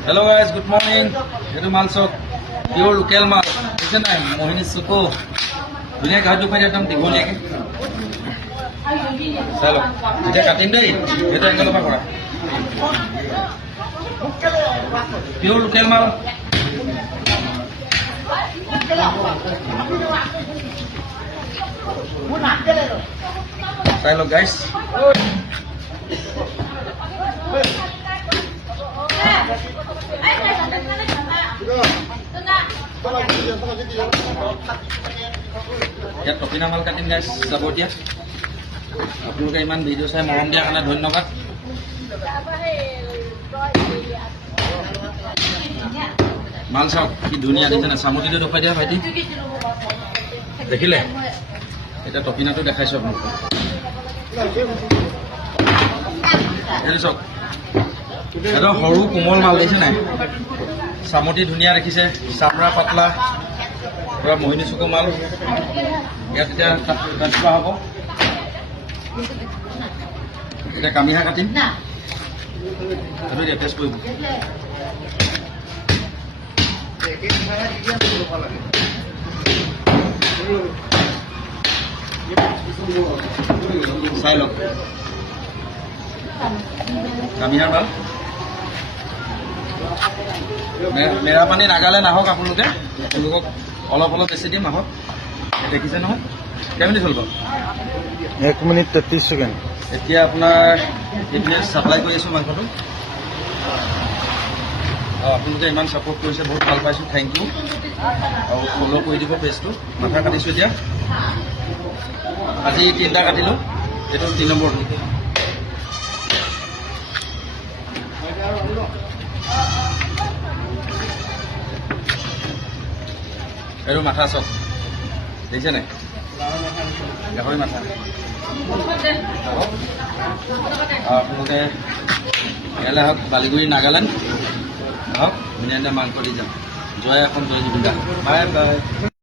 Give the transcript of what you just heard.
Hello guys, good morning. Itu mal sok pure local mal. Bisa na Mohini Suko. Dunia kaju pa jatam digol yake. Chalo. Ita katin dei. Itu angle pa kora. Pure local mal. Chalo guys. Ya topina mal katin guys, sabot ya. Apologe iman video saya mohon dia karena ধন্যবাদ। মাল চাওক কি ধুনীয়া দিছে না, চামুচিটো দেখুৱাই দিয়া ভাইটি। দেখিলে এটা টপিনাটো দেখাইছো আপোনালোকক। এইটো চাওক, এটা সৰু কোমল মাল দিছে নাই, চামুটি ধুনীয়া দেখিছে, চামৰা পাতলা, পুৰা মোহিনী চুকো মাল। ইয়াত এতিয়া ট্ৰান্সফাৰ হ'ব। এতিয়া কামিহা কাটিম, সেইটো এতিয়া টেষ্ট কৰিব। চাই লওক কামিহাৰ মাল। মেৰাপানী নাগালেণ্ড আহক আপোনালোকে, আপোনালোকক অলপ অলপ বেছি দিম আহক। দেখিছে নহয় কেইমিনিট হ'ল বাৰু? 1 মিনিট 33 ছেকেণ্ড। এতিয়া আপোনাৰ এইপিনে ছাপ্লাই কৰি আছোঁ মাংসটো। আপোনালোকে ইমান ছাপোৰ্ট কৰিছে, বহুত ভাল পাইছোঁ, থেংক ইউ। আৰু ফ'ল' কৰি দিব পেজটো। মাথা কাটিছোঁ এতিয়া, আজি 3টা কাটিলোঁ, এইটো 3 নম্বৰটো। এইটো মাথা চক দেখিছে নাই, গাহৰি মাথা। আপোনালোকে ইয়ালৈ আহক, বালিগুৰি নাগালেণ্ড আহক, ধুনীয়া ধুনীয়া মাংস দি যাম। জয় অসম, জয় জীৱিকা। Bye bye.